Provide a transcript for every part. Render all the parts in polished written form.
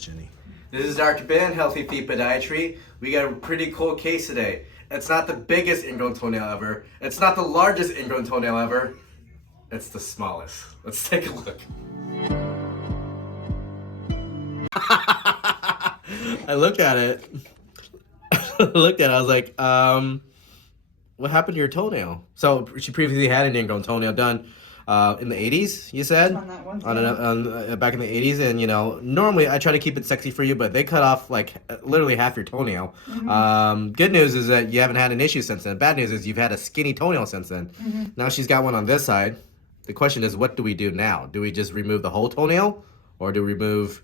is Jenny. This is Dr. Ben, Healthy Feet Podiatry. We got a pretty cool case today. It's not the biggest ingrown toenail ever. It's not the largest ingrown toenail ever. It's the smallest. Let's take a look. I looked at it. I was like, what happened to your toenail? So she previously had an ingrown toenail done in the 80s, you said? On that one. Back in the 80s. And, you know, normally I try to keep it sexy for you, but they cut off, like, literally half your toenail. Mm-hmm. Good news is that you haven't had an issue since then. Bad news is you've had a skinny toenail since then. Mm-hmm. Now she's got one on this side. The question is, what do we do now? Do we just remove the whole toenail? Or do we remove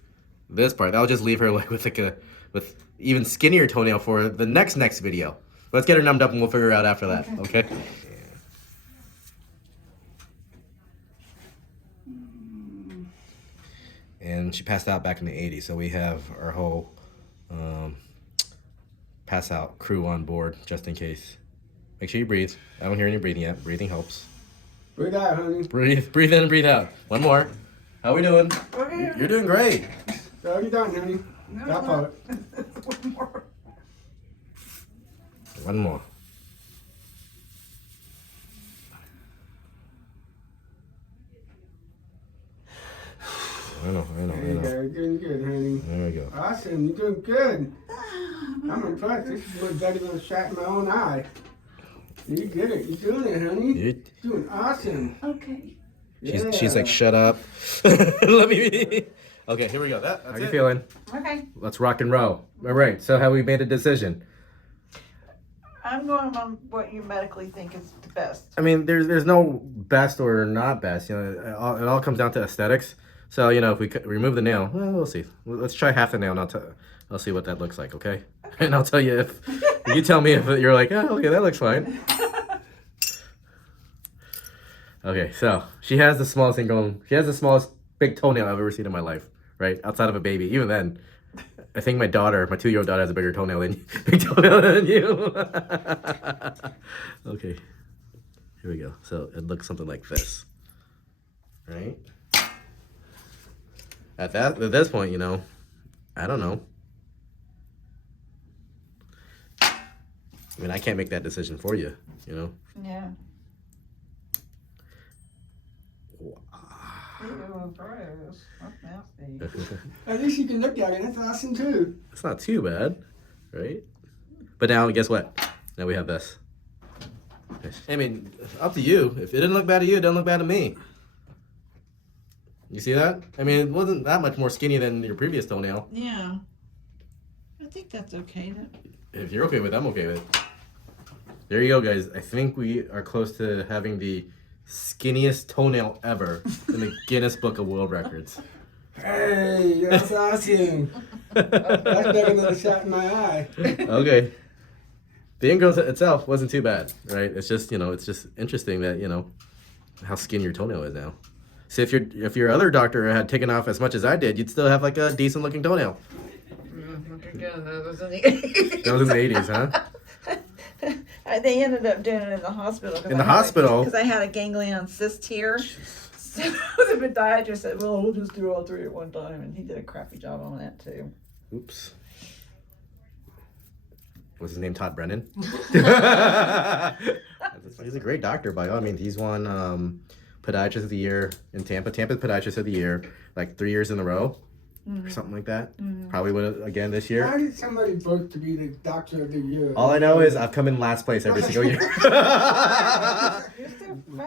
this part? That'll just leave her, like, with even skinnier toenail for the next video. Let's get her numbed up and we'll figure it out after that, okay? And she passed out back in the 80s, so we have our whole pass out crew on board just in case. Make sure you breathe. I don't hear any breathing yet. Breathing helps. Breathe out, honey. Breathe in and breathe out. One more. How we doing? Okay. You're doing great. So you done, honey? No, That part. One more. One more. I know. There you go. You're doing good, honey. There we go. Awesome. You're doing good. I'm impressed. This is much better than a shot in my own eye. You did it. You're doing it, honey. You're doing awesome. Okay. She's like, shut up. Let me be. Okay, here we go. That's How you feeling? Okay. Let's rock and roll. All right, so have we made a decision? I'm going on what you medically think is the best. I mean, there's no best or not best. You know, it all comes down to aesthetics. So, you know, if we remove the nail, well, we'll see. Let's try half the nail, and I'll see what that looks like, okay? And I'll tell you if you tell me if you're like, oh, okay, that looks fine. Okay, so she has the smallest thing going. She has the smallest big toenail I've ever seen in my life, right? Outside of a baby. Even then, I think my 2-year-old daughter has a bigger toenail than you. Okay, here we go. So it looks something like this, right? At this point, you know, I don't know. I mean, I can't make that decision for you, you know? Yeah. Wow. Ew, gross. That's nasty. At least you can look at it. That's awesome, too. It's not too bad, right? But now, guess what? Now we have this. I mean, up to you. If it didn't look bad to you, it doesn't look bad to me. You see that? I mean, it wasn't that much more skinny than your previous toenail. Yeah. I think that's okay. If you're okay with it, I'm okay with it. There you go, guys. I think we are close to having the skinniest toenail ever in the Guinness Book of World Records. Hey, that's awesome. That's better than a shot in my eye. Okay. The ingrowth itself wasn't too bad, right? It's just, you know, it's just interesting that, you know, how skinny your toenail is now. See, if your other doctor had taken off as much as I did, you'd still have like a decent looking toenail. That was in the 80s. That was in the 80s, huh? They ended up doing it in the hospital. In the hospital? Because I had a ganglion cyst here. So the podiatrist said, well, we'll just do all three at one time. And he did a crappy job on that, too. Oops. Was his name Todd Brennan? He's a great doctor, by all means. He's won Podiatrist of the Year in Tampa. Tampa's Podiatrist of the Year, like 3 years in a row. Or something like that. Probably win it again this year. How did somebody vote to be the doctor of the year? All I know is I've come in last place every single year.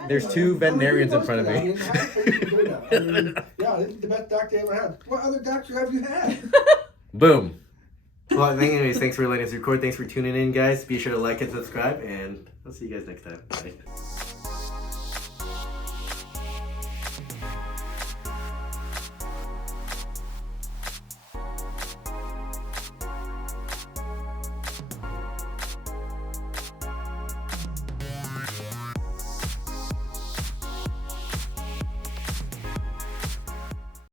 There's 2 veterinarians in front of me. Yeah, this is the best doctor I ever had. What other doctor have you had? Boom. Well, anyways, thanks for letting us record. Thanks for tuning in, guys. Be sure to like and subscribe, and I'll see you guys next time. Bye.